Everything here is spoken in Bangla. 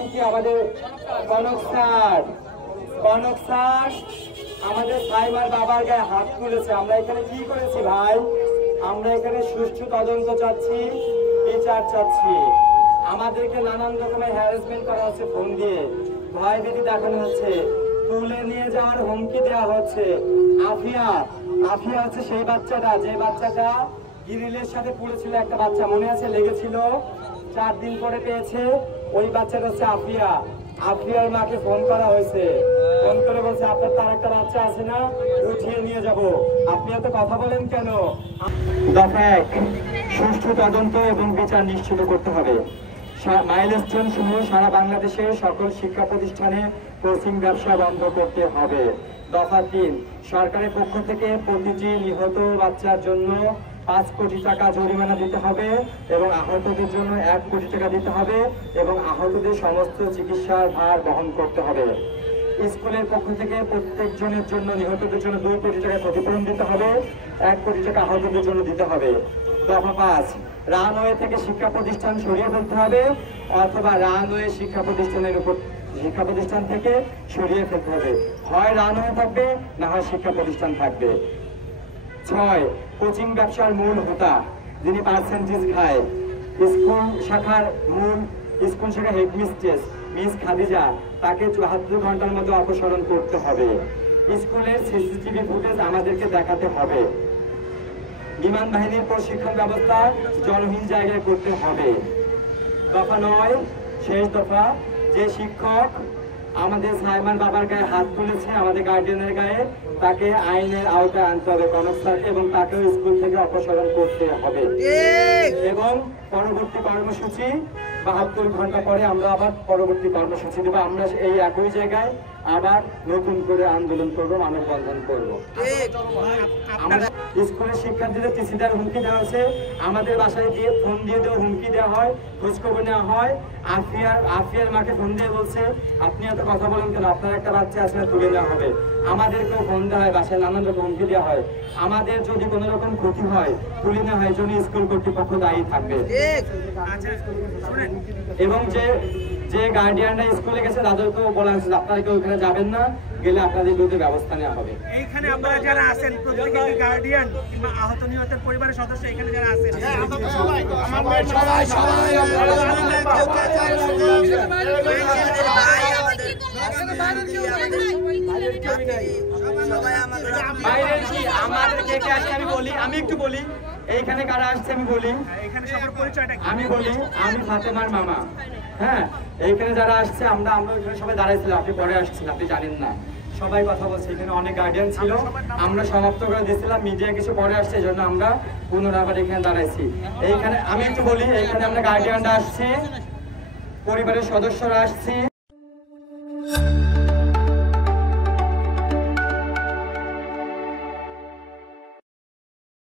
নাম কি? আমাদের কনক স্যার। কনক স্যার আমাদের সাইমার বাবার গায়ে হাত তুলেছে। আমরা এখানে কি করেছি ভাই? আমরা এখানে সুষ্ঠু তদন্ত চাচ্ছি, বিচার চাচ্ছি। আমাদেরকে নানান রকমের হ্যারাসমেন্ট করা হচ্ছে, ফোন দিয়ে ভয়ভীতি দেখানো হচ্ছে, তুলে নিয়ে যাওয়ার হুমকি দেওয়া হচ্ছে। আফিয়া হচ্ছে সেই বাচ্চাটা, যে বাচ্চাটা গ্রিলের সাথে পড়েছিল, একটা বাচ্চা মনে আছে, লেগেছিল, 4 দিন পরে পেয়েছে। ওই বাচ্চাটা হচ্ছে আফিয়া। আফিয়ার মাকে ফোন করা হয়েছে, ফোন করে বলছে আপনার তার একটা বাচ্চা আছে না, উঠিয়ে নিয়ে যাব। আপনি এত কথা বলেন কেন? দফা 1, সুষ্ঠু তদন্ত এবং বিচার নিশ্চিত করতে হবে। মাইলস্টোন সহ সারা বাংলাদেশের সকল শিক্ষা প্রতিষ্ঠানে কোচিং ব্যবসা বন্ধ করতে হবে। দফা 3, সরকারের পক্ষ থেকে প্রতিটি নিহত বাচ্চার জন্য 5 কোটি টাকা জরিমানা দিতে হবে এবং আহতদের জন্য 1 কোটি টাকা দিতে হবে এবং আহতদের সমস্ত চিকিৎসার ভার বহন করতে হবে। স্কুলের পক্ষ থেকে প্রত্যেকজনের জন্য, নিহতদের জন্য 2 কোটি টাকা ক্ষতিপূরণ দিতে হবে, 1 কোটি টাকা আহতদের জন্য দিতে হবে। দফা 5, রানওয়ে থেকে শিক্ষা প্রতিষ্ঠান সরিয়ে ফেলতে হবে অথবা রানওয়ে শিক্ষা প্রতিষ্ঠান থেকে সরিয়ে ফেলতে হবে। হয় রানওয়ে থাকবে, না হয় শিক্ষা প্রতিষ্ঠান থাকবে। 6, কোচিং ব্যবসার মূল হোতা, যিনি পার্সেন্টেজ খায়, স্কুল শাখার হেডমিস্ট্রেস মিস খাদিজা, তাকে 74 ঘন্টার মধ্যে অপসারণ করতে হবে। স্কুলের সিসিটিভি ফুটেজ আমাদেরকে দেখাতে হবে। বিমান বাহিনীর প্রশিক্ষণ ব্যবস্থা জনহীন জায়গায় করতে হবে। দফা 9, শেষ দফা, যে শিক্ষক আমাদের সাইমার বাবার গায়ে হাত তুলেছে, আমাদের গার্ডিয়ানের গায়ে, তাকে আইনের আওতায় আনতে হবে কনক স্যারকে, এবং তাকেও স্কুল থেকে অপসারণ করতে হবে। এবং পরবর্তী কর্মসূচি 72 ঘন্টা পরে আমরা আবার পরবর্তী কর্মসূচি দেবো। আমরা এই একই জায়গায় আবার নতুন করে আন্দোলন করবো, মানববন্ধন করবো। আমাদের স্কুলের শিক্ষার্থীদের টিসি দেওয়ার হুমকি দেওয়া হয়েছে, আমাদের বাসায় দিয়ে ফোন দিয়ে দেওয়া হুমকি দেওয়া হয়, খোঁজখবর নেওয়া হয়। আফিয়ার মাকে ফোন দিয়ে বলছে আপনি এত কথা বলেন কেন, আপনার একটা বাচ্চা আছে, তুলে নেওয়া হবে। আমাদেরকেও ফোন দেওয়া হয়, বাসায় নানান রকম হুমকি দেওয়া হয়। আমাদের যদি কোনো রকম ক্ষতি হয়, তুলে নেওয়া হয়, জন্য স্কুল কর্তৃপক্ষ দায়ী থাকবে। এবং যে গার্ডিয়ানরা স্কুলে গেছে তাদেরকেও বলা হয়েছে আপনারা কেউ ওখানে যাবেন না, গেলে আপনাদের বিরুদ্ধে ব্যবস্থা নেওয়া হবে। এইখানে আপনারা যারা আছেন, প্রত্যেকটি গার্ডিয়ান কিংবা আহত নিহতের পরিবারের সদস্য এখানে যারা আছেন, আমি একটু বলি এইখানে কারা আসছে আমি বলি, আমি বলি আমি ফাতেমার মামা। হ্যাঁ, এইখানে যারা আসছে আমরা এখানে সবাই দাঁড়াইছিলাম, আপনি পরে আসছেন, আপনি জানেন না, সবাই কথা বলছে। এখানে অনেক গার্ডিয়ান ছিল, আমরা সমাপ্ত করে দিয়েছিলাম, মিডিয়া কিছু পরে আসছে, এই জন্য আমরা পুনরাবার এখানে দাঁড়াইছি। এইখানে আমি একটু বলি, এইখানে আমরা গার্ডিয়ানরা আসছি, পরিবারের সদস্যরা আসছি।